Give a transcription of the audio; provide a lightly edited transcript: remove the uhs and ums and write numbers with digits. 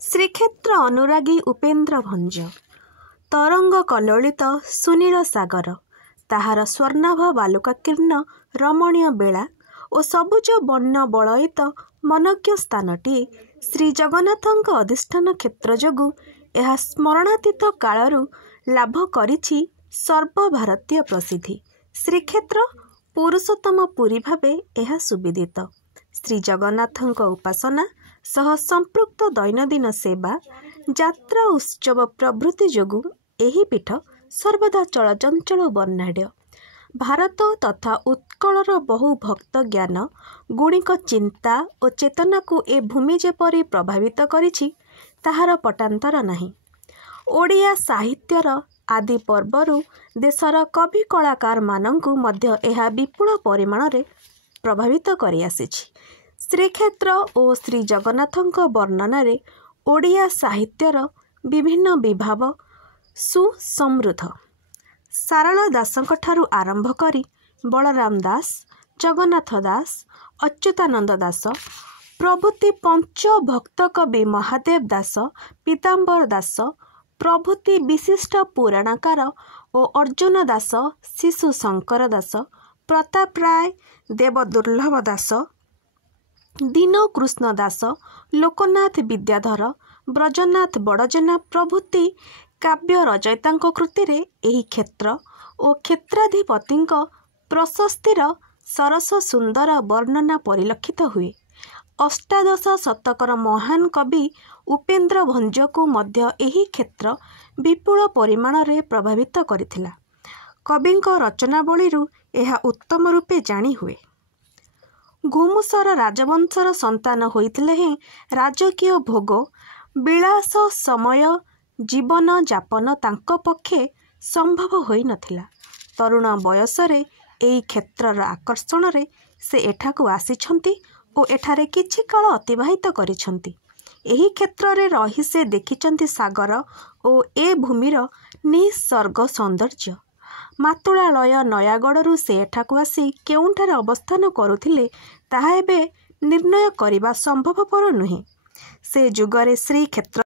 ଶ୍ରୀକ୍ଷେତ୍ର ଅନୁରାଗୀ ଉପେନ୍ଦ୍ର ଭଞ୍ଜ। ତରଙ୍ଗ କଲ୍ଲୋଳିତ ସୁନୀଳ ସାଗର, ତାହାର ସ୍ୱର୍ଣ୍ଣାଭ ବାଲୁକାକୀର୍ଣ୍ଣ ରମଣୀୟ ବେଳା ଓ ସବୁଜ ବନ ବଳୟିତ ମନୋଜ୍ଞ ସ୍ଥାନଟିଏ ଶ୍ରୀଜଗନ୍ନାଥଙ୍କ ଅଧିଷ୍ଠାନ କ୍ଷେତ୍ର ଯୋଗୁଁ ଏହା ସ୍ମରଣାତୀତ କାଳରୁ ଲାଭ କରିଛି ସର୍ବଭାରତୀୟ ପ୍ରସିଦ୍ଧି। ଶ୍ରୀକ୍ଷେତ୍ର ପୁରୁଷୋତ୍ତମ ପୁରୀ ଭାବେ ଏହା ସୁବିଦିତ। ଶ୍ରୀଜଗନ୍ନାଥଙ୍କ ଉପାସନା ସହ ସମ୍ପୃକ୍ତ ଦୈନନ୍ଦିନ ସେବା, ଯାତ୍ରା ଉତ୍ସବ ପ୍ରଭୃତି ଯୋଗୁଁ ଏହି ପୀଠ ସର୍ବଦା ଚଳଚଞ୍ଚଳ ଓ ବର୍ଣ୍ଣାଢ୍ୟ। ଭାରତ ତଥା ଉତ୍କଳର ବହୁ ଭକ୍ତ ଜ୍ଞାନ ଗୁଣିକ ଚିନ୍ତା ଓ ଚେତନାକୁ ଏ ଭୂମି ଯେପରି ପ୍ରଭାବିତ କରିଛି ତାହାର ପଟାନ୍ତର ନାହିଁ। ଓଡ଼ିଆ ସାହିତ୍ୟର ଆଦି ପର୍ବରୁ ଦେଶର କବି କଳାକାରମାନଙ୍କୁ ମଧ୍ୟ ଏହା ବିପୁଳ ପରିମାଣରେ ପ୍ରଭାବିତ କରିଆସିଛି। ଶ୍ରୀକ୍ଷେତ୍ର ଓ ଶ୍ରୀଜଗନ୍ନାଥଙ୍କ ବର୍ଣ୍ଣନାରେ ଓଡ଼ିଆ ସାହିତ୍ୟର ବିଭିନ୍ନ ବିଭାଗ ସୁସମୃଦ୍ଧ। ସାରଳା ଦାସଙ୍କଠାରୁ ଆରମ୍ଭ କରି ବଳରାମ ଦାସ, ଜଗନ୍ନାଥ ଦାସ, ଅଚ୍ୟୁତାନନ୍ଦ ଦାସ ପ୍ରଭୃତି ପଞ୍ଚଭକ୍ତ କବି ମହାଦେବ ଦାସ, ପୀତାମ୍ବର ଦାସ ପ୍ରଭୃତି ବିଶିଷ୍ଟ ପୁରାଣକାର ଓ ଅର୍ଜୁନ ଦାସ, ଶିଶୁ ଶଙ୍କର ଦାସ, ପ୍ରତାପ ରାୟ, ଦେବଦୁର୍ଲ୍ଲଭ ଦାସ, ଦୀନକୃଷ୍ଣ ଦାସ, ଲୋକନାଥ ବିଦ୍ୟାଧର, ବ୍ରଜନାଥ ବଡ଼ଜେନା ପ୍ରଭୃତି କାବ୍ୟ ରଚୟିତାଙ୍କ କୃତିରେ ଏହି କ୍ଷେତ୍ର ଓ କ୍ଷେତ୍ରାଧିପତିଙ୍କ ପ୍ରଶସ୍ତିର ସରସ ସୁନ୍ଦର ବର୍ଣ୍ଣନା ପରିଲକ୍ଷିତ ହୁଏ। ଅଷ୍ଟାଦଶ ଶତକର ମହାନ କବି ଉପେନ୍ଦ୍ର ଭଞ୍ଜକୁ ମଧ୍ୟ ଏହି କ୍ଷେତ୍ର ବିପୁଳ ପରିମାଣରେ ପ୍ରଭାବିତ କରିଥିଲା। କବିଙ୍କ ରଚନାବଳୀରୁ ଏହା ଉତ୍ତମ ରୂପେ ଜାଣି ହୁଏ। ଘୁମୁସର ରାଜବଂଶର ସନ୍ତାନ ହୋଇଥିଲେ ହେଁ ରାଜକୀୟ ଭୋଗ ବିଳାସ ସମୟ ଜୀବନ ଯାପନ ତାଙ୍କ ପକ୍ଷେ ସମ୍ଭବ ହୋଇନଥିଲା। ତରୁଣ ବୟସରେ ଏହି କ୍ଷେତ୍ରର ଆକର୍ଷଣରେ ସେ ଏଠାକୁ ଆସିଛନ୍ତି ଓ ଏଠାରେ କିଛି କାଳ ଅତିବାହିତ କରିଛନ୍ତି। ଏହି କ୍ଷେତ୍ରରେ ରହି ସେ ଦେଖିଛନ୍ତି ସାଗର ଓ ଏ ଭୂମିର ନିଃସର୍ଗ ସୌନ୍ଦର୍ଯ୍ୟ। ମାତୁଳାଲୟ ନୟାଗଡ଼ରୁ ସେ ଏଠାକୁ ଆସି କେଉଁଠାରେ ଅବସ୍ଥାନ କରୁଥିଲେ ତାହା ଏବେ ନିର୍ଣ୍ଣୟ କରିବା ସମ୍ଭବପର ନୁହେଁ। ସେ ଯୁଗରେ ଶ୍ରୀକ୍ଷେତ୍ର